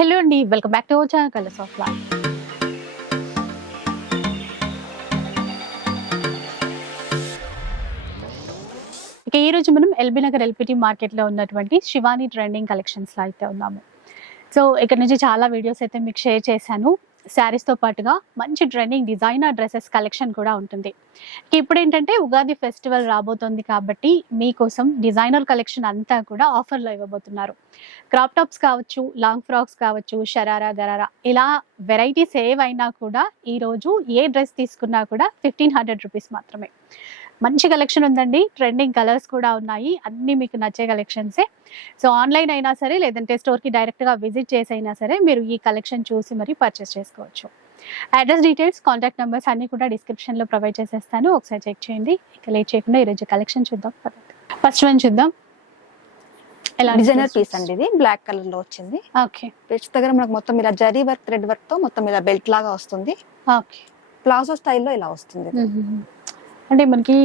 Hello అండి welcome back to our channel colours of life ఇక ఈ రోజు మనం ఎల్బీ నగర్ ఎల్పిటి మార్కెట్లో ఉన్నటువంటి శివాని ట్రెండింగ్ కలెక్షన్స్లో అయితే ఉన్నాము. సో ఇక్కడ నుంచి చాలా వీడియోస్ అయితే మీకు షేర్ చేశాను. శారీస్తో పాటుగా మంచి ట్రెండింగ్ డిజైనర్ డ్రెస్సెస్ కలెక్షన్ కూడా ఉంటుంది. ఇప్పుడు ఏంటంటే ఉగాది ఫెస్టివల్ రాబోతోంది కాబట్టి మీకోసం డిజైనర్ కలెక్షన్ అంతా కూడా ఆఫర్లో ఇవ్వబోతున్నారు. క్రాప్ టాప్స్ కావచ్చు లాంగ్ ఫ్రాక్స్ కావచ్చు షరారా గరారా ఇలా వెరైటీస్ ఏవైనా కూడా ఈరోజు ఏ డ్రెస్ తీసుకున్నా కూడా ఫిఫ్టీన్ హండ్రెడ్ రూపీస్ మాత్రమే. మంచి కలెక్షన్ ఉందండి. ట్రెండింగ్ కలర్స్ కూడా ఉన్నాయి. అన్ని మీకు నచ్చే కలెక్షన్సే. సో ఆన్లైన్ అయినా సరే లేదంటే స్టోర్కి డైరెక్ట్గా విజిట్ చేసి అయినా సరే మీరు ఈ కలెక్షన్ చూసి మరి పర్చేస్ చేసుకోవచ్చు. అడ్రస్ డీటెయిల్స్ కాంటాక్ట్ నెంబర్స్ అన్ని కూడా డిస్క్రిప్షన్లో ప్రొవైడ్ చేసేస్తాను. ఒకసారి చెక్ చేయండి. ఇక లేట్ చేయకుండా ఈరోజు కలెక్షన్ చూద్దాం. ఫస్ట్ వన్ చూద్దాం. ఎలా డిజైనర్ పీస్ అండి ఇది. బ్లాక్ కలర్లో వచ్చింది. ఓకే. దగ్గర మనకు మొత్తం ఇలా జరీ వర్క్ థ్రెడ్ వర్క్తో మొత్తం ఇలా బెల్ట్ లాగా వస్తుంది. ఓకే. ప్లాజో స్టైల్లో ఇలా వస్తుంది. అంటే మనకి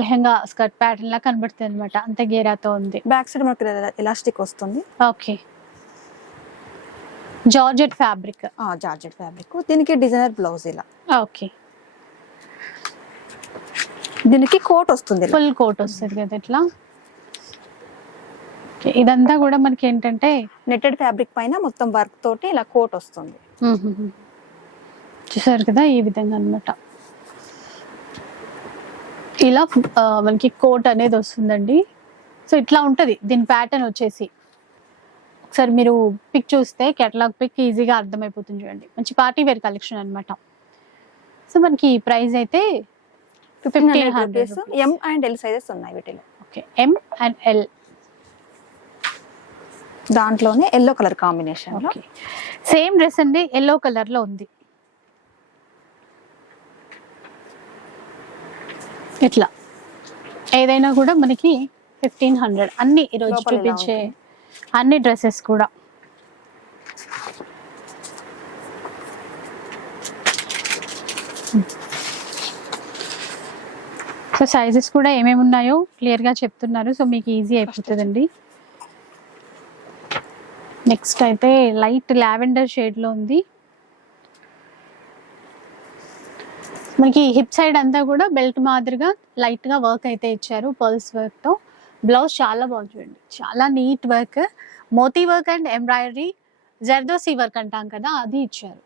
లెహంగా స్కర్ట్ ప్యాటర్న్ లా కనబడుతుంది అనమాట అంత గేరాతో ఉంది. బ్యాక్ సైడ్ మనకి ఎలాస్టిక్ వస్తుంది. ఓకే. Georgette fabric. ఆ జార్జెట్ ఫ్యాబ్రిక్. దీనికి డిజైనర్ బ్లౌజ్ ఇలా. ఓకే. దీనికి కోట్ వస్తుంది. ఫుల్ కోట్ వస్తుంది కదా ఇట్లా? ఇదంతా కూడా మనకి ఏంటంటే నెట్టెడ్ ఫ్యాబ్రిక్ పైన మొత్తం వర్క్ తోటి ఇలా కోట్ వస్తుంది. చూసారు కదా ఈ విధంగా అన్నమాట. ఇలా మనకి కోట్ అనేది వస్తుందండి. సో ఇట్లా ఉంటది. దీని ప్యాటర్న్ వచ్చేసి. ఒకసారి మీరు పిక్ చూస్తే కేటలాగ్ పిక్ ఈజీగా అర్థమైపోతుంది చూడండి. మంచి పార్టీ వేర్ కలెక్షన్ అన్నమాట. సో మనకి ప్రైస్ అయితే fifteen 1500 hundred rupees rupees. M and L sizes ఉన్నాయి వీటిలో. ఓకే. ఎం అండ్ ఎల్ దాంట్లోనే yellow colour combination same dress అండి ఎల్లో కలర్లో ఉంది. ఇట్లా ఏదైనా కూడా మనకి ఫిఫ్టీన్ హండ్రెడ్ అన్ని ఈరోజు చూపించే అన్ని డ్రెస్సెస్ కూడా. సో సైజెస్ కూడా ఏమేమి ఉన్నాయో క్లియర్గా చెప్తున్నారు. సో మీకు ఈజీ అయిపోతుందండి. నెక్స్ట్ అయితే లైట్ లావెండర్ షేడ్లో ఉంది. మనకి హిప్ సైడ్ అంతా కూడా బెల్ట్ మాదిరిగా లైట్గా వర్క్ అయితే ఇచ్చారు పర్ల్స్ వర్క్తో. బ్లౌజ్ చాలా బాగుంది చూడండి. చాలా neat work. Moti work and embroidery zardozi work అంటాం కదా అది ఇచ్చారు.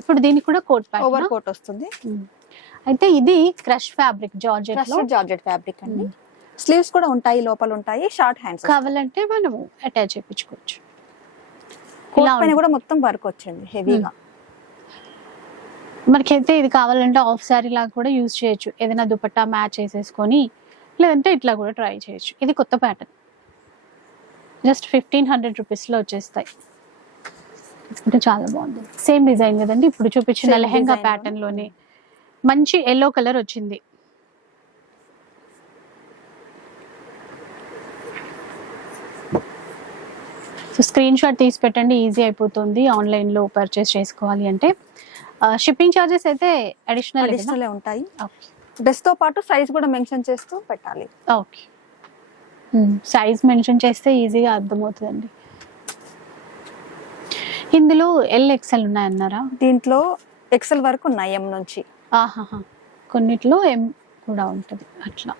ఇప్పుడు దీనికి కూడా కోట్ ఓవర్ కోట్ వస్తుంది. అయితే ఇది crush fabric georgette georgette fabric అండి. స్లీవ్స్ కూడా ఉంటాయి లోపల ఉంటాయి షార్ట్ హ్యాండ్స్ కావాలంటే మనము అటాచ్ చేయించుకోవచ్చు. కోట్ పైన. కూడా మొత్తం వర్క్ వచ్చింది హెవీగా. మనకైతే ఇది కావాలంటే ఆఫ్ సారీ లాగా కూడా యూజ్ చేయొచ్చు. ఏదైనా దుపట్టా మ్యాచ్ చేసేసుకొని లేదంటే ఇట్లా కూడా ట్రై చేయొచ్చు. ఇది కొత్త ప్యాటర్న్ జస్ట్ ఫిఫ్టీన్ హండ్రెడ్ రూపీస్లో వచ్చేస్తాయి. తీసుకుంటే చాలా బాగుంది. సేమ్ డిజైన్ కదండి? ఇప్పుడు చూపించిన లెహెంగా design ప్యాటర్న్లోనే. మంచి ఎల్లో కలర్ వచ్చింది. సో స్క్రీన్ షాట్ తీసి పెట్టండి. ఈజీ అయిపోతుంది. ఆన్లైన్లో పర్చేస్ చేసుకోవాలి అంటే. షిప్పింగ్ ఛార్జెస్ అయితే అడిషనల్ అడిషనల్ ఉంటాయి. ఓకే డ్రెస్తో పాటు సైజ్ కూడా మెన్షన్ చేస్తూ పెట్టాలి. ఓకే సైజ్ మెన్షన్ చేస్తే ఈజీగా అర్థమవుతుందండి. ఇందులో ఎల్ ఎక్సెల్ ఉన్నాయన్నారా? దీంట్లో ఎక్సెల్ వరకు ఉన్నాయి ఎం నుంచి. ఆహాహా. కొన్నిట్లో ఎం కూడా ఉంటుంది. అట్లా.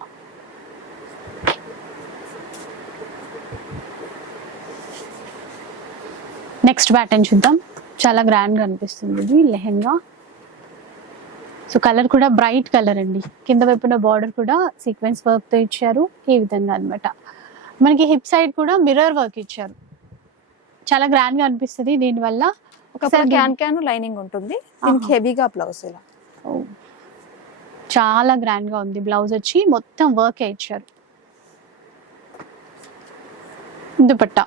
నెక్స్ట్ ప్యాటర్న్ చూద్దాం. చాలా గ్రాండ్గా అనిపిస్తుంది. ఇది లెహెంగా. సో కలర్ కూడా బ్రైట్ కలర్ అండి. కింద వైపున బార్డర్ కూడా సీక్వెన్స్ వర్క్తో ఇచ్చారు. ఈ విధంగా అన్నమాట. మనకి హిప్ సైడ్ కూడా మిర్రర్ వర్క్ ఇచ్చారు. చాలా గ్రాండ్గా అనిపిస్తుంది దీనివల్ల. ఒకసారి క్యాన్ క్యాన్ లైనింగ్ ఉంటుంది. దీనికి. హెవీగా బ్లౌజ్ ఇలా. చాలా గ్రాండ్గా ఉంది. బ్లౌజ్ వచ్చి మొత్తం వర్క్ ఇచ్చారు. దుపట్టా.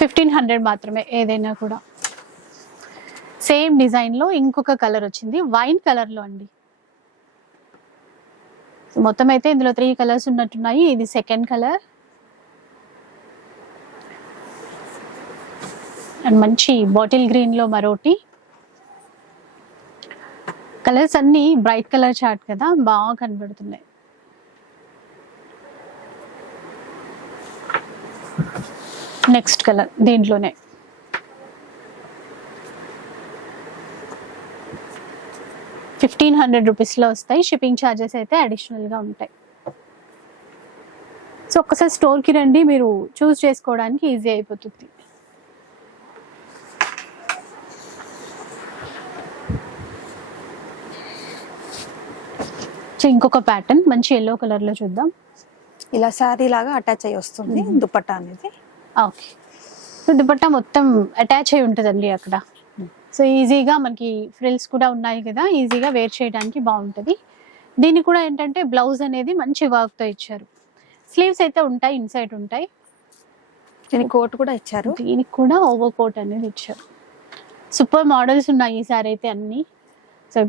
ఫిఫ్టీన్ హండ్రెడ్ మాత్రమే ఏదైనా కూడా. సేమ్ డిజైన్లో ఇంకొక కలర్ వచ్చింది వైన్ కలర్లో అండి. మొత్తం అయితే ఇందులో త్రీ కలర్స్ ఉన్నట్టున్నాయి. ఇది సెకండ్ కలర్. అండ్ మంచి బాటిల్ గ్రీన్లో మరోటి. కలర్స్ అన్నీ బ్రైట్ కలర్ చార్ట్ కదా బాగా కనబడుతున్నాయి. నెక్స్ట్ కలర్ దీంట్లోనే? ఫిఫ్టీన్ హండ్రెడ్ రూపీస్లో వస్తాయి. షిప్పింగ్ ఛార్జెస్ అయితే అడిషనల్గా ఉంటాయి. సో ఒక్కసారి స్టోర్కి రండి. మీరు చూస్ చేసుకోవడానికి ఈజీ అయిపోతుంది. సో ఇంకొక ప్యాటర్న్ మంచి ఎల్లో కలర్లో చూద్దాం. ఇలా శారీ లాగా అటాచ్ అయ్యి వస్తుంది. మ్మ్. దుపట్టా అనేది. ఓకే. సో దుపట్టా మొత్తం అటాచ్ అయి ఉంటుందండి అక్కడ. సో ఈజీగా మనకి ఫ్రిల్స్ కూడా ఉన్నాయి కదా ఈజీగా వేర్ చేయడానికి బాగుంటుంది. దీనికి కూడా ఏంటంటే బ్లౌజ్ అనేది మంచి వర్క్తో ఇచ్చారు. స్లీవ్స్ అయితే ఉంటాయి ఇన్సైడ్ ఉంటాయి. దీని కోట్ కూడా ఇచ్చారు. దీనికి కూడా ఓవర్ కోట్ అనేది ఇచ్చారు. సూపర్ మోడల్స్ ఉన్నాయి ఈసారి అయితే అన్ని. So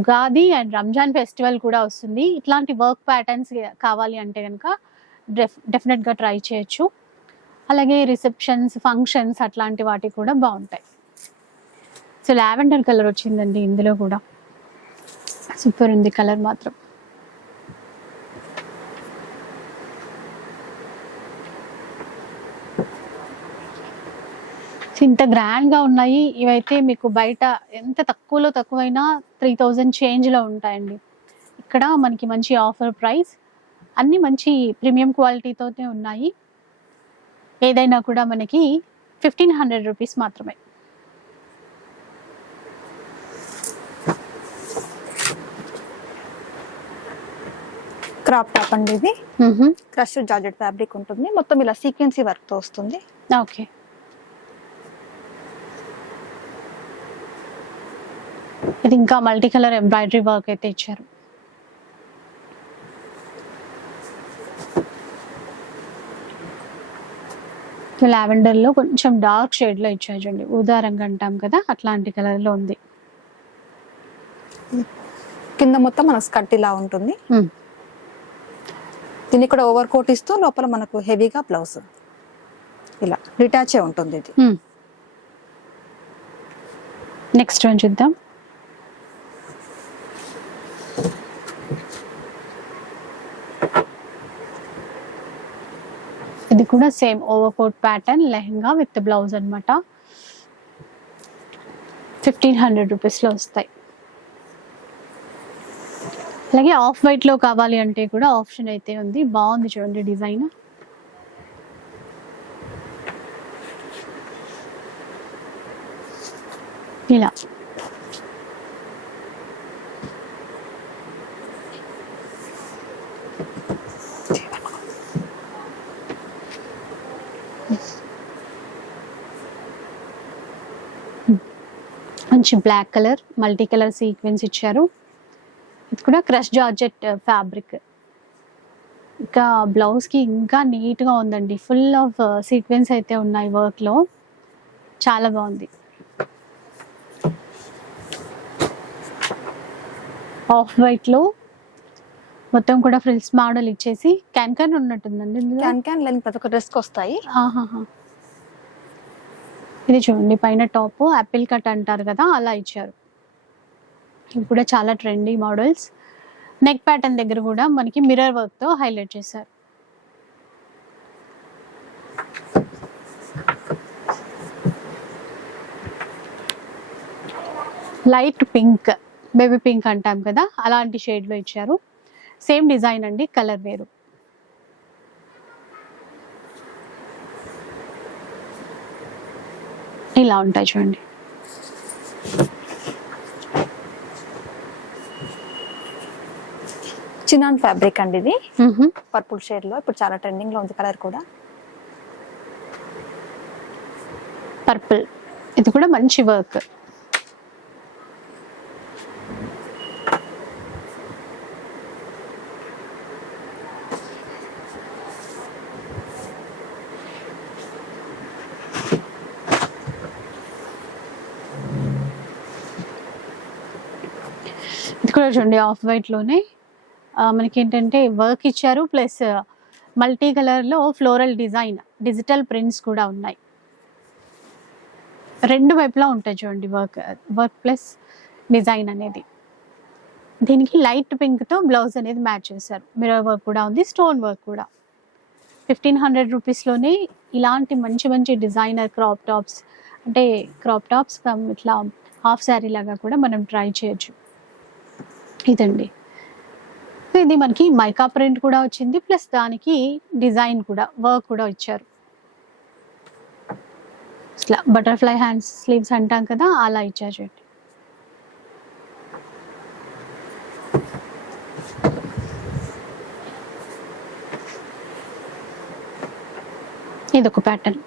Ugadi and Ramzan festival కూడా వస్తుంది. ఇట్లాంటి వర్క్ ప్యాటర్న్స్ కావాలి అంటే కనుక డెఫ్ డెఫినెట్గా ట్రై చేయొచ్చు. అలాగే రిసెప్షన్స్ ఫంక్షన్స్ అట్లాంటి వాటికి కూడా బాగుంటాయి. సో లావెండర్ కలర్ వచ్చిందండి ఇందులో కూడా. సూపర్ ఉంది కలర్ మాత్రం. ఇంత గ్రాండ్గా ఉన్నాయి. ఇవైతే మీకు బయట ఎంత తక్కువలో తక్కువైనా త్రీ థౌజండ్ చేంజ్లో ఉంటాయండి. ఇక్కడ మనకి మంచి ఆఫర్ ప్రైస్ అన్నీ మంచి ప్రీమియం క్వాలిటీతోనే ఉన్నాయి. ఏదైనా కూడా మనకి ఫిఫ్టీన్ హండ్రెడ్ రూపీస్ మాత్రమే. క్రాప్ టాప్ అండి ఇది. క్రష్ జార్జెట్ ఫ్యాబ్రిక్ ఉంటుంది. మొత్తం ఇలా సీక్వెన్సీ వర్క్తో వస్తుంది. ఓకే. ఇది ఇంకా మల్టీ కలర్ ఎంబ్రాయిడరీ వర్క్ అయితే ఇచ్చారు. లావెండర్లో కొంచెం డార్క్ షేడ్లో చూడండి ఊదా రంగు అంటాం కదా అట్లాంటి కలర్లో ఉంది. కింద మొత్తం మనకు స్కర్ట్ ఇలా ఉంటుంది. దీన్ని కూడా ఓవర్ కోట్ ఇస్తూ లోపల మనకు హెవీగా బ్లౌజ్. ఇలా డిటాచే ఉంటుంది ఇది. నెక్స్ట్ చూద్దాం. ఇది కూడా same over coat pattern lehenga with blouse అనమాట ఫిఫ్టీన్ హండ్రెడ్ రూపీస్లో వస్తాయి. అలాగే ఆఫ్ వైట్లో కావాలి అంటే కూడా ఆప్షన్ అయితే ఉంది. బాగుంది చూడండి డిజైన్. ఇలా. మంచి black colour multi colour sequence ఇచ్చారు. ఇది కూడా క్రష్ జార్జెట్ ఫ్యాబ్రిక్ ఇంకా బ్లౌజ్కి ఇంకా నీట్గా ఉందండి. ఫుల్ ఆఫ్ సీక్వెన్స్ అయితే ఉన్నాయి వర్క్లో చాలా బాగుంది. ఆఫ్ వైట్లో మొత్తం కూడా ఫ్రిల్స్ మోడల్ ఇచ్చేసి క్యాన్ క్యాన్ ఉన్నట్టుందండి క్యాన్ క్యాన్ లైన్ ప్రతి ఒక్క డ్రెస్కి వస్తాయి. ఇది చూడండి పైన టాప్ యాపిల్ కట్ అంటారు కదా అలా ఇచ్చారు. ఇవి కూడా చాలా ట్రెండీ మోడల్స్ నెక్ ప్యాటర్న్ దగ్గర కూడా మనకి మిర్రర్ వర్క్తో హైలైట్ చేశారు. లైట్ పింక్ బేబీ పింక్ అంటాం కదా అలాంటి షేడ్లో ఇచ్చారు. సేమ్ డిజైన్ అండి కలర్ వేరు. ఇలా ఉంటాయి చూడండి. చినాన్ ఫ్యాబ్రిక్ అండి ఇది. పర్పుల్ షేడ్లో. ఇప్పుడు చాలా ట్రెండింగ్లో ఉంది కలర్ కూడా. పర్పుల్ ఇది కూడా మంచి వర్క్ ఇది కూడా చూడండి ఆఫ్ వైట్లోనే మనకి ఏంటంటే వర్క్ ఇచ్చారు ప్లస్ మల్టీ కలర్లో ఫ్లోరల్ డిజైన్ డిజిటల్ ప్రింట్స్ కూడా ఉన్నాయి. రెండు వైపులా ఉంటాయి చూడండి వర్క్ వర్క్ ప్లస్ డిజైన్ అనేది. దీనికి లైట్ పింక్తో బ్లౌజ్ అనేది మ్యాచ్ చేశారు. మిర్రర్ వర్క్ కూడా ఉంది స్టోన్ వర్క్ కూడా. ఫిఫ్టీన్ హండ్రెడ్ రూపీస్లోనే ఇలాంటి మంచి మంచి డిజైనర్ క్రాప్ టాప్స్ అంటే క్రాప్ టాప్స్ ఇట్లా హాఫ్ శారీ లాగా కూడా మనం ట్రై చేయొచ్చు. ఇదండి. ఇది మనకి మైకా ప్రింట్ కూడా వచ్చింది ప్లస్ దానికి డిజైన్ కూడా వర్క్ కూడా ఇచ్చారు. ఇట్లా బటర్ఫ్లై హ్యాండ్స్ స్లీవ్స్ అంటాం కదా అలా ఇచ్చారు చూడండి. ఇది ఒక ప్యాటర్న్.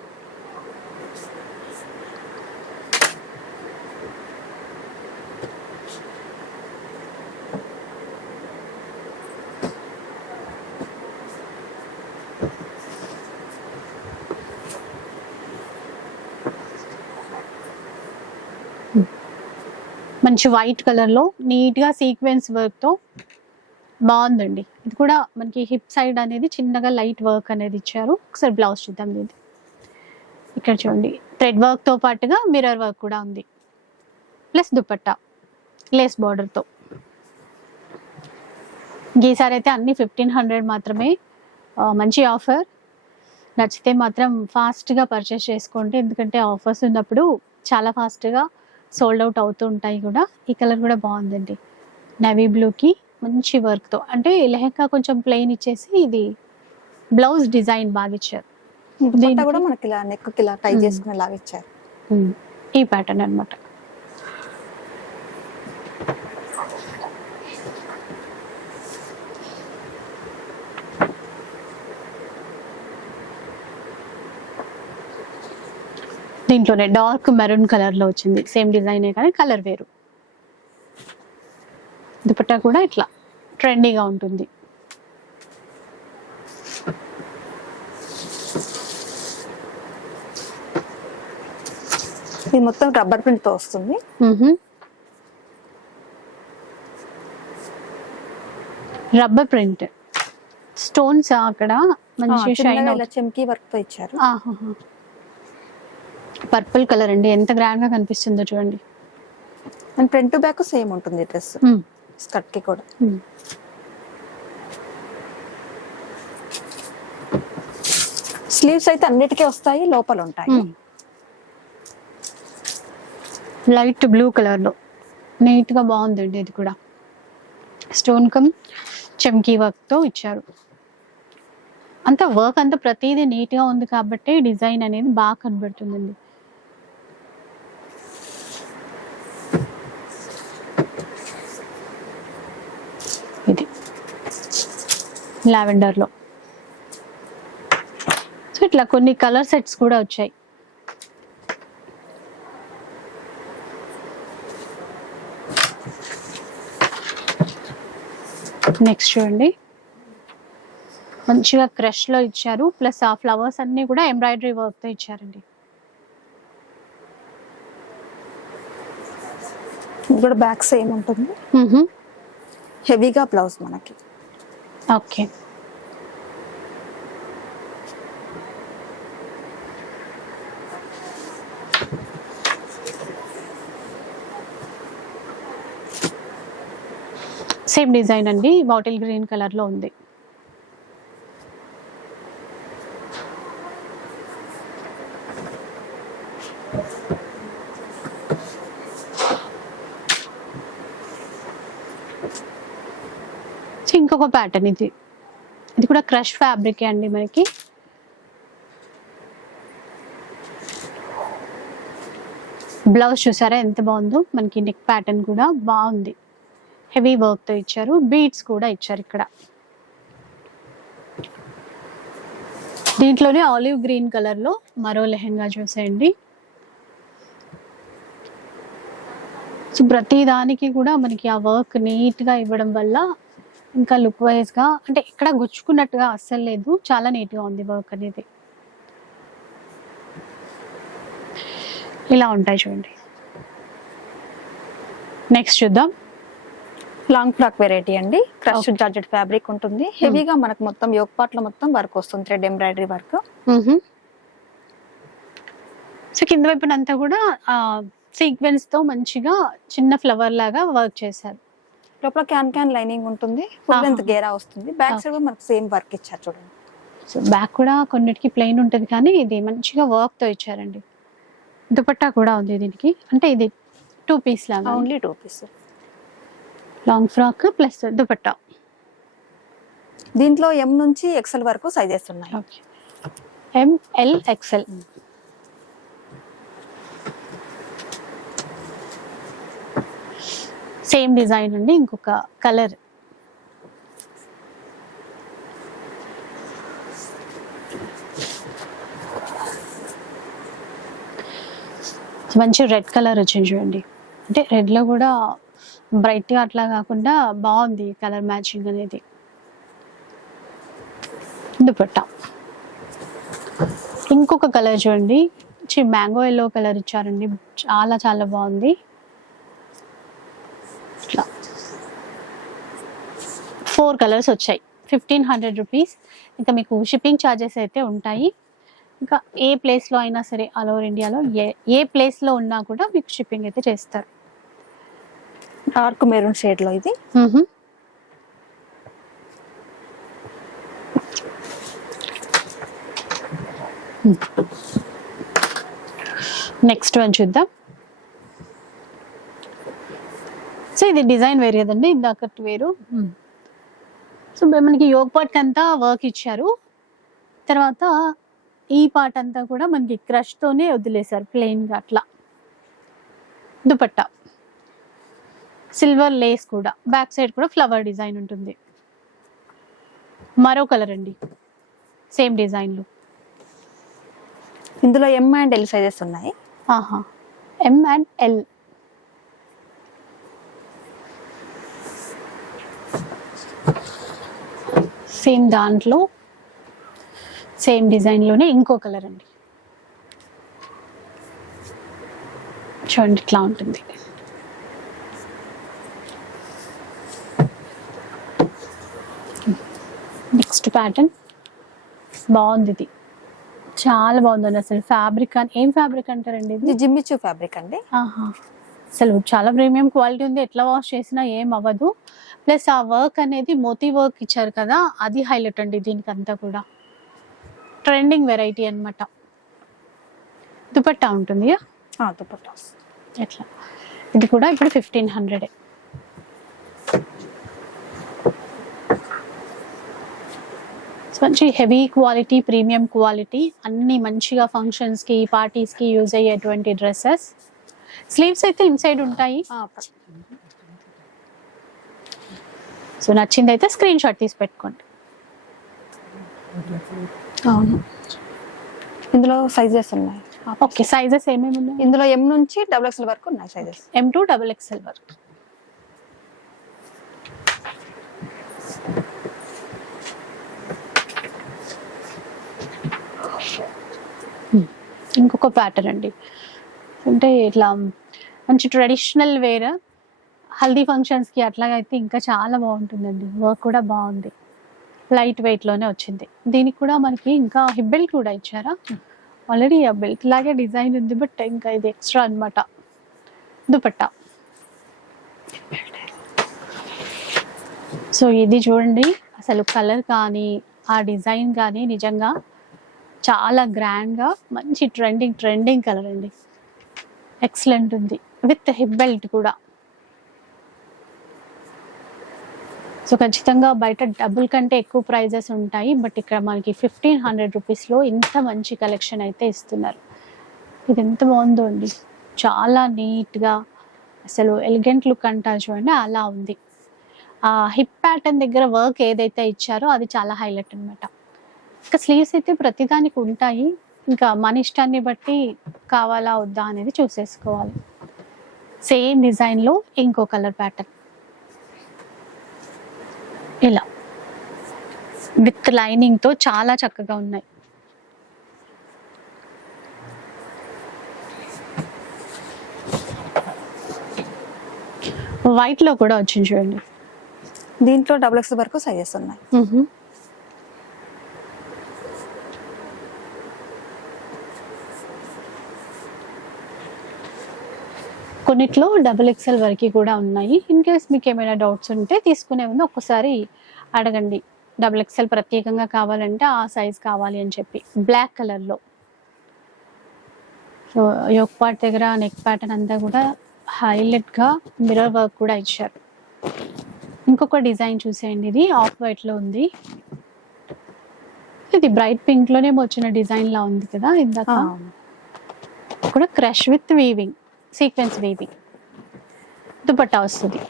మంచి వైట్ కలర్లో నీట్గా సీక్వెన్స్ వర్క్తో బాగుందండి. ఇది కూడా మనకి హిప్ సైడ్ అనేది చిన్నగా లైట్ వర్క్ అనేది ఇచ్చారు. ఒకసారి బ్లౌజ్ చూద్దాం ఇది. ఇక్కడ చూడండి. థ్రెడ్ వర్క్తో పాటుగా మిర్రర్ వర్క్ కూడా ఉంది. ప్లస్ దుపట్టా లేస్ బార్డర్తో ఈసారి అయితే అన్ని ఫిఫ్టీన్ హండ్రెడ్ మాత్రమే మంచి ఆఫర్ నచ్చితే మాత్రం ఫాస్ట్గా పర్చేస్ చేసుకోండి. ఎందుకంటే ఆఫర్స్ ఉన్నప్పుడు చాలా ఫాస్ట్గా సోల్డ్ అవుట్ అవుతూ ఉంటాయి కూడా. ఈ కలర్ కూడా బాగుందండి. నవీ బ్లూకి మంచి వర్క్తో అంటే లెహంగా కొంచెం ప్లెయిన్ ఇచ్చేసి ఇది బ్లౌజ్ డిజైన్ బాగా ఇచ్చారు. కూడా మనకి ఇలా నెక్ ఇలా టై. చేసుకునేలాగా ఇచ్చారు. ఈ ప్యాటర్న్ అన్నమాట. దీంట్లోనే డార్క్ మెరూన్ కలర్లో వచ్చింది. సేమ్ డిజైనే కానీ కలర్ వేరు. దుపట్టా కూడా ఇట్లా ట్రెండీగా ఉంటుంది. ఇది మొత్తం రబ్బర్ ప్రింట్తో వస్తుంది రబ్బర్ ప్రింట్. స్టోన్స్ అక్కడ మంచి షైన్ వర్క్తో ఇచ్చారు. పర్పుల్ కలర్ అండి. ఎంత గ్రాండ్గా కనిపిస్తుందో చూడండి. And front to back same ఉంటుంది డ్రెస్. స్కర్ట్కి కూడా. స్లీవ్స్ అయితే అన్నిటికీ వస్తాయి లోపల ఉంటాయి. లైట్ బ్లూ కలర్లో నీట్గా బాగుందండి ఇది కూడా. స్టోన్ కమ్ చెమ్కీ వర్క్తో ఇచ్చారు. అంత వర్క్ అంతా ప్రతిదీ నీట్గా ఉంది కాబట్టి డిజైన్ అనేది బాగా కనబడుతుందండి. లావెండర్లో సో ఇట్లా కొన్ని కలర్ సెట్స్ కూడా వచ్చాయి. నెక్స్ట్ చూడండి. మంచిగా క్రష్లో ఇచ్చారు. ప్లస్ ఆ ఫ్లవర్స్ అన్ని కూడా ఎంబ్రాయిడరీ వర్క్తో ఇచ్చారండి కూడా బ్యాక్ సేమ్ ఉంటుంది. హెవీగా బ్లౌజ్ మనకి. ఓకే. సేమ్ డిజైన్ అండి. బాటిల్ గ్రీన్ కలర్లో ఉంది సో ఇంకొక ప్యాటర్న్ ఇది. ఇది కూడా క్రష్ ఫ్యాబ్రిక్ అండి మనకి. బ్లౌజ్ చూసారా? ఎంత బాగుందో. మనకి నెక్ ప్యాటర్న్ కూడా బాగుంది. హెవీ వర్క్తో ఇచ్చారు. బీడ్స్ కూడా ఇచ్చారు ఇక్కడ. దీంట్లోనే ఆలివ్ గ్రీన్ కలర్లో మరో లెహెంగా చూసేయండి. సో ప్రతి దానికి కూడా మనకి ఆ వర్క్ నీట్గా ఇవ్వడం వల్ల ఇంకా లుక్ వైజ్గా అంటే ఎక్కడ గుచ్చుకున్నట్టుగా అస్సలు లేదు. చాలా నీట్గా ఉంది వర్క్ అనేది. ఇలా ఉంటాయి చూడండి. నెక్స్ట్ చూద్దాం. లాంగ్ ఫ్రాక్ వెరైటీ అండి. క్రష్. జార్జెట్ ఫ్యాబ్రిక్ ఉంటుంది. హెవీగా మనకు మొత్తం యోగ్ పార్ట్లో మొత్తం వర్క్ వస్తుంది. థ్రెడ్ ఎంబ్రాయిడరీ వర్క్ సో కింద వైపున అంతా కూడా సీక్వెన్స్తో మంచిగా చిన్న ఫ్లవర్ లాగా వర్క్ చేశారు. లోపల క్యాన్ క్యాన్ లైనింగ్ ఉంటుంది. ఫుల్. లెంత్ గేరా వస్తుంది. బ్యాక్. సైడ్ కూడా మనకు సేమ్ వర్క్ ఇచ్చారు చూడండి. సో బ్యాక్ కూడా కొన్నిటికి ప్లెయిన్ ఉంటుంది కానీ ఇది మంచిగా వర్క్తో ఇచ్చారండి. దుపట్టా కూడా ఉంది దీనికి. అంటే ఇది టూ పీస్ లాగా. Only two piece long frock plus dupatta. దీంట్లో ఎం నుంచి ఎక్సెల్ వరకు సైజెస్ ఉన్నాయి. Okay M L XL same design అండి ఇంకొక కలర్. మంచి రెడ్ కలర్ వచ్చింది చూడండి. అంటే రెడ్లో కూడా బ్రైట్గా అట్లా కాకుండా బాగుంది కలర్ మ్యాచింగ్ అనేది. దుపట్టా. ఇంకొక కలర్ చూడండి. మ్యాంగో ఎల్లో కలర్ ఇచ్చారండి. చాలా చాలా బాగుంది. ఫోర్ కలర్స్ వచ్చాయి. Fifteen hundred rupees. ఇంకా మీకు షిప్పింగ్ ఛార్జెస్ అయితే ఉంటాయి. ఇంకా ఏ ప్లేస్లో అయినా సరే ఆల్ ఓవర్ ఇండియాలో ఏ ఏ ప్లేస్లో ఉన్నా కూడా మీకు షిప్పింగ్ అయితే చేస్తారు. డార్క్ మెరూన్ షేడ్లో ఇది. నెక్స్ట్ వన్ చూద్దాం. సో ఇది డిజైన్ వేరు కదండి ఇందాకటి వేరు సో మనకి యోగ్ పార్ట్ అంతా వర్క్ ఇచ్చారు. తర్వాత ఈ పార్ట్ అంతా కూడా మనకి క్రష్ తోనే వదిలేశారు ప్లెయిన్గా అట్లా. దుపట్టా. సిల్వర్ లేస్ కూడా. బ్యాక్ సైడ్ కూడా ఫ్లవర్ డిజైన్ ఉంటుంది. మరో కలర్ అండి. సేమ్ డిజైన్లు ఇందులో ఎం అండ్ ఎల్ సైజెస్ ఉన్నాయి. ఆహా. ఎం అండ్ ఎల్ సేమ్ దాంట్లో సేమ్ డిజైన్లోనే ఇంకో కలర్ అండి. చూడండి ఇట్లా ఉంటుంది. Next pattern. బాగుంది ఇది. చాలా బాగుందండి అసలు. ఫ్యాబ్రిక్ అని ఏం ఫ్యాబ్రిక్ అంటారండి ఇది? జిమ్మిచూ ఫ్యాబ్రిక్ అండి. ఆహా. అసలు చాలా ప్రీమియం క్వాలిటీ ఉంది. ఎట్లా వాష్ చేసినా ఏం అవ్వదు. ప్లస్ ఆ వర్క్ అనేది మోతీ వర్క్ ఇచ్చారు కదా అది హైలైట్ అండి దీనికి అంతా కూడా. ట్రెండింగ్ వెరైటీ అన్నమాట. దుపట్టా ఉంటుంది దుపట్టా ఎట్లా? ఇది కూడా ఇప్పుడు ఫిఫ్టీన్ హండ్రెడ్ మంచి హెవీ క్వాలిటీ ప్రీమియం క్వాలిటీ అన్ని మంచిగా ఫంక్షన్స్కి పార్టీస్కి యూజ్ అయ్యేటువంటి డ్రెస్సెస్ స్లీవ్స్ అయితే ఇన్సైడ్ ఉంటాయి. సో నచ్చింది అయితే స్క్రీన్ షాట్ తీసి పెట్టుకోండి. అవును. ఇందులో సైజెస్ ఉన్నాయి. ఓకే సైజెస్ ఏమేమి ఉన్నాయి? ఇందులో ఎం నుంచి డబుల్ ఎక్స్ఎల్ వరకు ఉన్నాయి sizes M to double XL వరకు. Hmm. ఇంకొక ప్యాటర్న్ అండి. అంటే ఇట్లా మంచి ట్రెడిషనల్ వేర్ హల్దీ ఫంక్షన్స్కి అట్లాగైతే ఇంకా చాలా బాగుంటుందండి. వర్క్ కూడా బాగుంది. లైట్ వెయిట్లోనే వచ్చింది. దీనికి కూడా మనకి ఇంకా హిప్ బెల్ట్ కూడా ఇచ్చారా? ఆల్రెడీ ఆ బెల్ట్ లాగే డిజైన్ ఉంది బట్ ఇంకా ఇది ఎక్స్ట్రా అన్నమాట. దుపట్టా. సో ఇది చూడండి. అసలు కలర్ కానీ ఆ డిజైన్ కానీ నిజంగా చాలా గ్రాండ్గా మంచి ట్రెండింగ్ ట్రెండింగ్ కలర్ అండి. ఎక్సలెంట్ ఉంది. విత్ హిప్ బెల్ట్ కూడా. సో ఖచ్చితంగా బయట డబుల్ కంటే ఎక్కువ ప్రైజెస్ ఉంటాయి. బట్ ఇక్కడ మనకి ఫిఫ్టీన్ హండ్రెడ్ రూపీస్లో ఇంత మంచి కలెక్షన్ అయితే ఇస్తున్నారు. ఇది ఎంత బాగుందో అండి. చాలా నీట్గా అసలు ఎలిగెంట్ లుక్ అంటారు చూడండి అలా ఉంది. ఆ హిప్ ప్యాటర్న్ దగ్గర వర్క్ ఏదైతే ఇచ్చారో అది చాలా హైలైట్ అనమాట ఇంకా స్లీవ్స్ అయితే ప్రతిదానికి ఉంటాయి. ఇంకా మన ఇష్టాన్ని బట్టి కావాలా వద్దా అనేది చూసేసుకోవాలి. సేమ్ డిజైన్లో ఇంకో కలర్ ప్యాటర్న్ ఇలా. విత్ లైనింగ్తో చాలా చక్కగా ఉన్నాయి. వైట్లో కూడా వచ్చింది చూడండి. దీంట్లో డబుల్ ఎక్స్ఎల్ వరకు సైజెస్ ఉన్నాయి. కొన్నిట్లో డబుల్ ఎక్స్ఎల్ వరకు కూడా ఉన్నాయి. ఇన్ కేస్ మీకు ఏమైనా డౌట్స్ ఉంటే తీసుకునే ముందు ఒక్కసారి అడగండి. డబుల్ ఎక్స్ఎల్ ప్రత్యేకంగా కావాలంటే ఆ సైజ్ కావాలి అని చెప్పి. బ్లాక్ కలర్లో సో యోక్ పార్ట్ దగ్గర నెక్ ప్యాటర్న్ అంతా కూడా హైలైట్గా మిర్రర్ వర్క్ కూడా ఇచ్చారు. ఇంకొక డిజైన్ చూసేయండి. ఇది ఆఫ్ వైట్లో ఉంది. ఇది బ్రైట్ పింక్లోనే వచ్చిన డిజైన్ లా ఉంది కదా ఇందాక. కూడా crush with weaving sequence weaving dupatta వస్తుంది.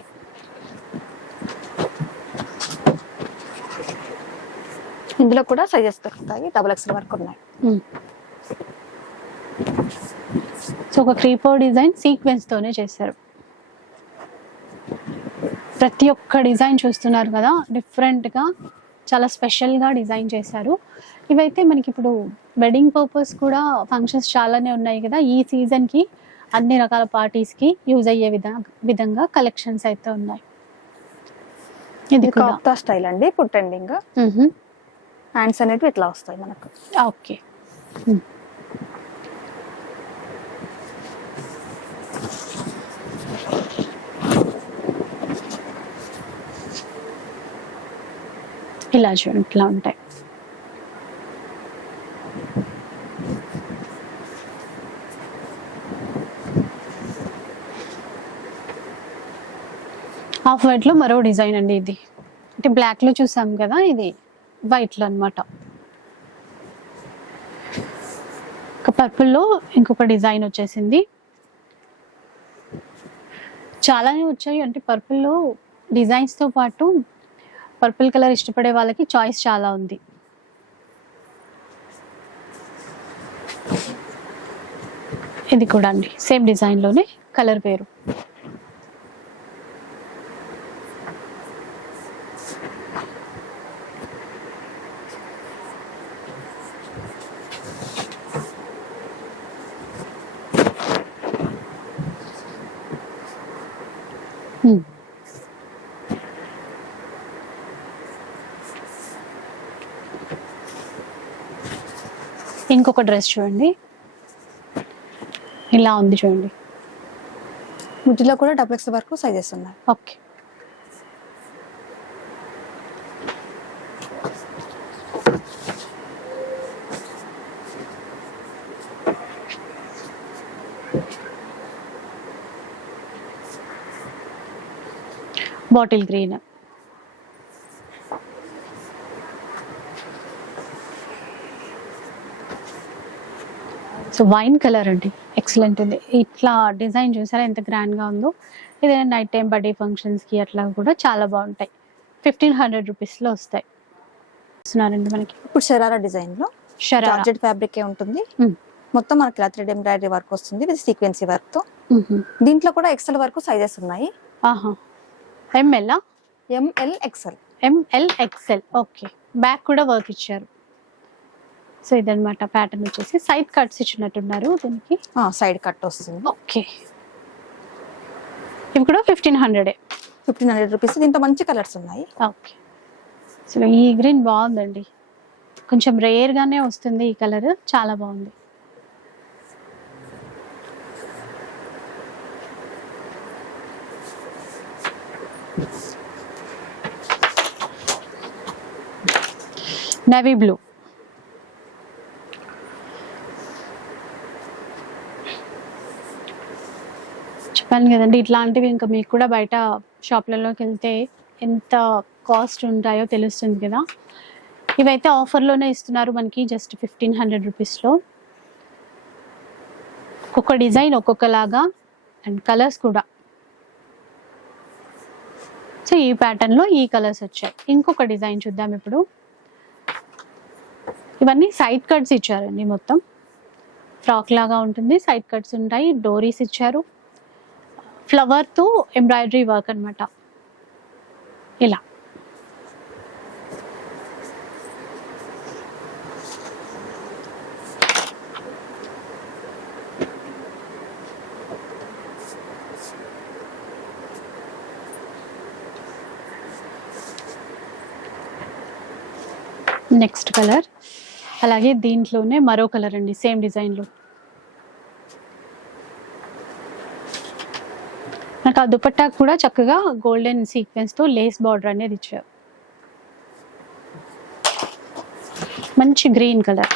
ఇందులో కూడా సైజెస్ దొరుకుతాయి డబుల్ ఎక్స్ఎల్ వరకు ఉన్నాయి. సో ఒక క్రీపో డిజైన్ సీక్వెన్స్ తోనే చేశారు. ప్రతి ఒక్క డిజైన్ చూస్తున్నారు కదా డిఫరెంట్గా చాలా స్పెషల్గా డిజైన్ చేశారు. ఇవైతే మనకి ఇప్పుడు వెడ్డింగ్ పర్పస్ కూడా ఫంక్షన్స్ చాలానే ఉన్నాయి కదా ఈ సీజన్కి అన్ని రకాల పార్టీస్కి యూజ్ అయ్యే విధ విధంగా కలెక్షన్స్ అయితే ఉన్నాయి. ఇది కాప్తా స్టైల్ అండి ఇప్పుడు ట్రెండింగ్ హ్యాండ్స్ అనేవి ఇట్లా వస్తాయి మనకు. ఓకే. ఇలా చూడండి ఇట్లా ఉంటాయి. ఆఫ్ వైట్లో మరో డిజైన్ అండి ఇది. అంటే బ్లాక్లో చూసాం కదా ఇది వైట్లో అన్నమాట. ఒక పర్పుల్లో ఇంకొక డిజైన్ వచ్చేసింది. చాలానే వచ్చాయి. అంటే పర్పుల్లో డిజైన్స్తో పాటు పర్పుల్ కలర్ ఇష్టపడే వాళ్ళకి చాయిస్ చాలా ఉంది. ఇది కూడా అండి. సేమ్ డిజైన్లోనే కలర్ వేరు. ఇంకొక డ్రెస్ చూడండి. ఇలా ఉంది చూడండి. వీటిలో కూడా డబుల్ ఎక్స్ఎల్ వరకు సైజెస్ ఉన్నాయి. Okay. Bottle green so wine colour అండి. ఎక్సలెంట్ ఉంది. ఇట్లా డిజైన్ చూసారా? ఎంత grand గా ఉందో. ఇది నైట్ టైం బర్త్డే కి అట్లా కూడా చాలా బాగుంటాయి. ఫిఫ్టీన్ హండ్రెడ్ రూపీస్లో వస్తాయి. ఇస్తున్నారండి మనకి. ఇప్పుడు షరారా డిజైన్లో షరారా జార్జెట్ ఫ్యాబ్రిక్ ఏ ఉంటుంది. Hmm. మొత్తం మనకి ఇలా థ్రెడ్ ఎంబ్రాయిడరీ వర్క్ వస్తుంది విత్ సీక్వెన్సీ వర్క్తో. మ్మ్. దీంట్లో కూడా ఎక్సెల్ వరకు సైజెస్ ఉన్నాయి. ఆహా. ML ML XL ML XL okay back కూడా వర్క్ ఇచ్చారు. సో ఇదన్నమాట ప్యాటర్న్ వచ్చేసి. సైడ్ కట్స్ ఇచ్చినట్టున్నారు దీనికి. సైడ్ కట్ వస్తుంది. ఓకే ఇవి కూడా ఫిఫ్టీన్ హండ్రెడే ఫిఫ్టీన్ హండ్రెడ్ రూపీస్ దీంట్లో మంచి కలర్స్ ఉన్నాయి. ఓకే సో ఈ గ్రీన్ బాగుందండి. కొంచెం రేర్ గానే వస్తుంది ఈ కలర్ చాలా బాగుంది. నేవీ బ్లూ చెప్పాను కదండి ఇట్లాంటివి ఇంకా మీకు కూడా బయట షాప్లలోకి వెళ్తే ఎంత కాస్ట్ ఉంటాయో తెలుస్తుంది కదా. ఇవైతే ఆఫర్లోనే ఇస్తున్నారు మనకి జస్ట్ ఫిఫ్టీన్ హండ్రెడ్ రూపీస్లో. ఒక్కొక్క డిజైన్ ఒక్కొక్కలాగా అండ్ కలర్స్ కూడా. సో ఈ ప్యాటర్న్లో ఈ కలర్స్ వచ్చాయి. ఇంకొక డిజైన్ చూద్దాం ఇప్పుడు. ఇవన్నీ సైడ్ కట్స్ ఇచ్చారండి మొత్తం. ఫ్రాక్ లాగా ఉంటుంది సైడ్ కట్స్ ఉంటాయి డోరీస్ ఇచ్చారు. ఫ్లవర్తో ఎంబ్రాయిడరీ వర్క్ అన్నమాట. ఇలా. నెక్స్ట్ కలర్ అలాగే దీంట్లోనే మరో కలర్ అండి సేమ్ డిజైన్లో నాకు ఆ దుపట్టా కూడా చక్కగా గోల్డెన్ సీక్వెన్స్తో లేస్ బార్డర్ అనేది ఇచ్చారు. మంచి గ్రీన్ కలర్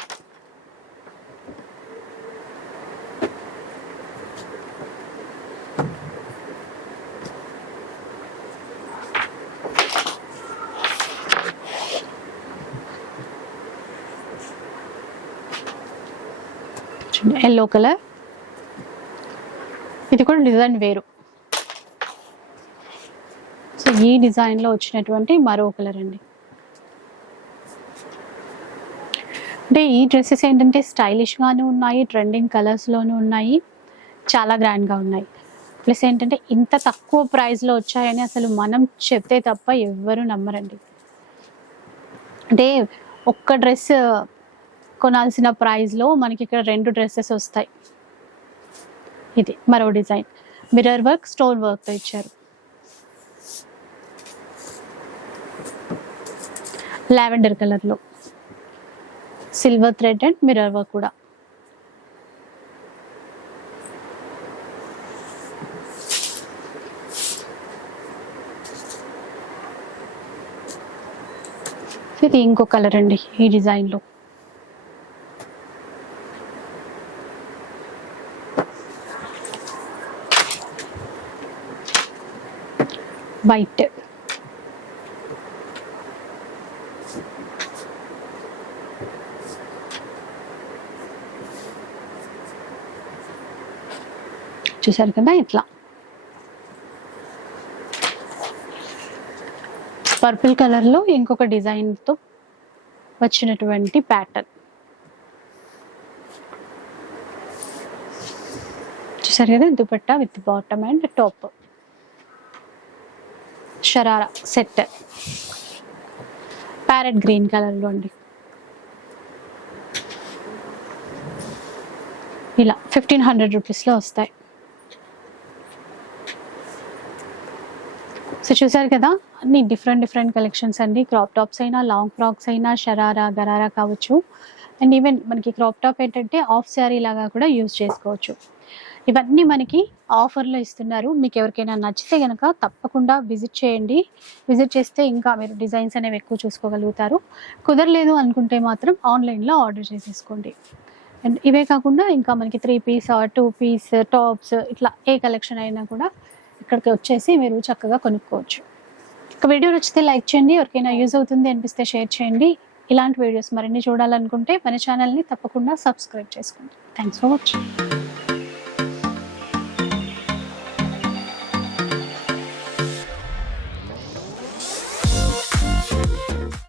ఎల్లో కలర్ ఇది కూడా డిజైన్ వేరు. సో ఈ డిజైన్లో వచ్చినటువంటి మరో కలర్ అండి. అంటే ఈ డ్రెస్సెస్ ఏంటంటే స్టైలిష్గాను ఉన్నాయి ట్రెండింగ్ కలర్స్లోనూ ఉన్నాయి చాలా గ్రాండ్గా ఉన్నాయి. ప్లస్ ఏంటంటే ఇంత తక్కువ ప్రైస్లో వచ్చాయని అసలు మనం చెప్తే తప్ప ఎవ్వరూ నమ్మరండి. అంటే ఒక్క డ్రెస్ కొనాల్సిన ప్రైస్లో మనకి ఇక్కడ రెండు డ్రెస్సెస్ వస్తాయి. ఇది మరో డిజైన్. మిర్రర్ వర్క్ స్టోన్ వర్క్తో ఇచ్చారు. లావెండర్ కలర్లో silver thread and mirror work కూడా. ఇది ఇంకో కలర్ అండి ఈ డిజైన్లో వైట్ చూసారు కదా ఇట్లా. పర్పుల్ కలర్లో ఇంకొక డిజైన్తో వచ్చినటువంటి ప్యాటర్న్ చూసారు కదా? Dupatta with bottom and top sharara set parrot green కలర్లో అండి. ఇలా ఫిఫ్టీన్ హండ్రెడ్ రూపీస్లో వస్తాయి. సో చూసారు కదా అన్ని డిఫరెంట్ డిఫరెంట్ కలెక్షన్స్ అండి. క్రాప్ టాప్స్ అయినా లాంగ్ ఫ్రాక్స్ అయినా షరారా గరారా కావచ్చు. అండ్ ఈవెన్ మనకి క్రాప్ టాప్ ఏంటంటే ఆఫ్ శారీ లాగా కూడా యూజ్ చేసుకోవచ్చు. ఇవన్నీ మనకి ఆఫర్లో ఇస్తున్నారు. మీకు ఎవరికైనా నచ్చితే కనుక తప్పకుండా విజిట్ చేయండి. విజిట్ చేస్తే ఇంకా మీరు డిజైన్స్ అనేవి ఎక్కువ చూసుకోగలుగుతారు. కుదరలేదు అనుకుంటే మాత్రం ఆన్లైన్లో ఆర్డర్ చేసేసుకోండి. అండ్ ఇవే కాకుండా ఇంకా మనకి three piece two piece tops ఇట్లా ఏ కలెక్షన్ అయినా కూడా ఇక్కడికి వచ్చేసి మీరు చక్కగా కొనుక్కోవచ్చు. ఒక వీడియో నచ్చితే లైక్ చేయండి ఎవరికైనా యూజ్ అవుతుంది అనిపిస్తే షేర్ చేయండి. ఇలాంటి వీడియోస్ మరిన్ని చూడాలనుకుంటే మన ఛానల్ని తప్పకుండా సబ్స్క్రైబ్ చేసుకోండి. Thanks for watching